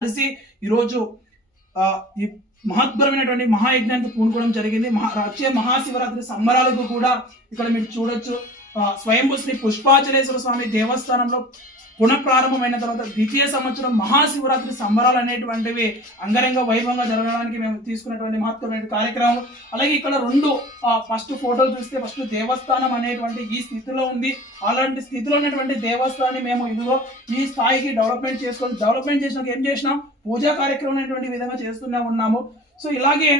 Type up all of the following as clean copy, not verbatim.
కలిసి ఈరోజు ఈ మహత్పరమైనటువంటి మహాయజ్ఞానికి పూనుకోవడం జరిగింది. వచ్చే మహాశివరాత్రి సంబరాలకు కూడా ఇక్కడ మీరు చూడొచ్చు. స్వయంభూ శ్రీ పుష్పాచలేశ్వర స్వామి దేవస్థానంలో పునఃప్రారంభమైన తర్వాత ద్వితీయ సంవత్సరం మహాశివరాత్రి సంబరాలు అనేటువంటివి అంగరంగ వైభవంగా జరగడానికి మేము తీసుకున్నటువంటి మహత్వమైన కార్యక్రమం. అలాగే ఇక్కడ రెండు ఫస్ట్ ఫోటోలు చూస్తే ఫస్ట్ దేవస్థానం అనేటువంటి ఈ స్థితిలో ఉంది. అలాంటి స్థితిలో ఉన్నటువంటి దేవస్థానాన్ని మేము ఇదిగో ఈ స్థాయికి డెవలప్మెంట్ చేసినాక ఏం చేసినాం, పూజా కార్యక్రమం అనేటువంటి విధంగా చేస్తూనే ఉన్నాము. సో ఇలాగే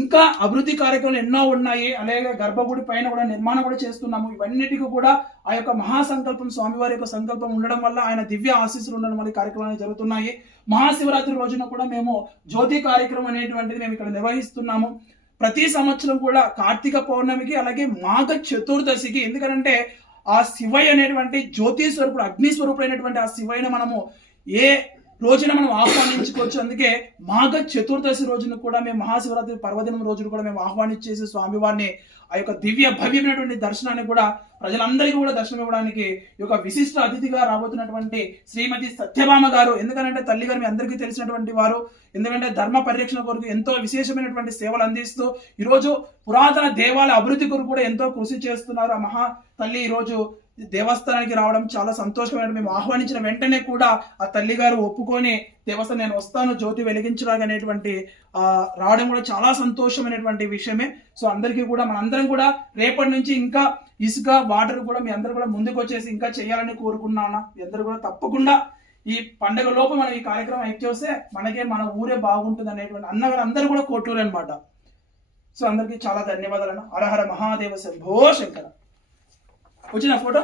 ఇంకా అభివృద్ధి కార్యక్రమాలు ఎన్నో ఉన్నాయి. అలాగే గర్భగుడి పైన కూడా నిర్మాణం కూడా చేస్తున్నాము. ఇవన్నిటికీ కూడా ఆ యొక్క మహాసంకల్పం, స్వామివారి యొక్క సంకల్పం ఉండడం వల్ల, ఆయన దివ్య ఆశీస్సులు ఉండడం వల్ల కార్యక్రమాలు జరుగుతున్నాయి. మహాశివరాత్రి రోజున కూడా మేము జ్యోతి కార్యక్రమం అనేటువంటిది మేము ఇక్కడ నిర్వహిస్తున్నాము. ప్రతి సంవత్సరం కూడా కార్తీక పౌర్ణమికి అలాగే మాఘ చతుర్దశికి, ఎందుకంటే ఆ శివయ్య అనేటువంటి జ్యోతి స్వరూపుడు, అగ్ని స్వరూపుడైనటువంటి ఆ శివయ్యను మనము ఏ రోజున మనం ఆహ్వానించుకోవచ్చు. అందుకే మాఘ చతుర్దశి రోజున కూడా మేము మహాశివరాత్రి పర్వదినం రోజున కూడా మేము ఆహ్వానించేసి స్వామివారిని ఆ యొక్క దివ్య భవ్యమైనటువంటి దర్శనాన్ని కూడా ప్రజలందరికీ కూడా దర్శనం ఇవ్వడానికి ఈ యొక్క విశిష్ట అతిథిగా రాబోతున్నటువంటి శ్రీమతి సత్యభామ గారు, ఎందుకంటే తల్లి గారు మీ అందరికీ తెలిసినటువంటి వారు, ఎందుకంటే ధర్మ పరిరక్షణ కొరకు ఎంతో విశేషమైనటువంటి సేవలు అందిస్తూ ఈరోజు పురాతన దేవాలయ అభివృద్ధి కొరకు కూడా ఎంతో కృషి చేస్తున్నారు. ఆ మహా తల్లి ఈరోజు దేవస్థానానికి రావడం చాలా సంతోషమైన. మేము ఆహ్వానించిన వెంటనే కూడా ఆ తల్లి గారు ఒప్పుకొని దేవస్థానం నేను వస్తాను జ్యోతి వెలిగించడానికి అనేటువంటి రావడం కూడా చాలా సంతోషమైనటువంటి విషయమే. సో అందరికీ కూడా మనందరం కూడా రేపటి నుంచి ఇంకా ఇసుక వాటర్ కూడా మీ అందరూ కూడా ముందుకు వచ్చేసి ఇంకా చేయాలని కోరుకున్నాను. మీ అందరూ కూడా తప్పకుండా ఈ పండుగ లోపు మనం ఈ కార్యక్రమం అయిపోతే మనకే మన ఊరే బాగుంటుంది అనేటువంటి అన్నగారు అందరూ కూడా కోటూరు అనమాట. సో అందరికీ చాలా ధన్యవాదాలు. హర హర మహాదేవ శంభో శంకర. వచ్చిన ఫోటో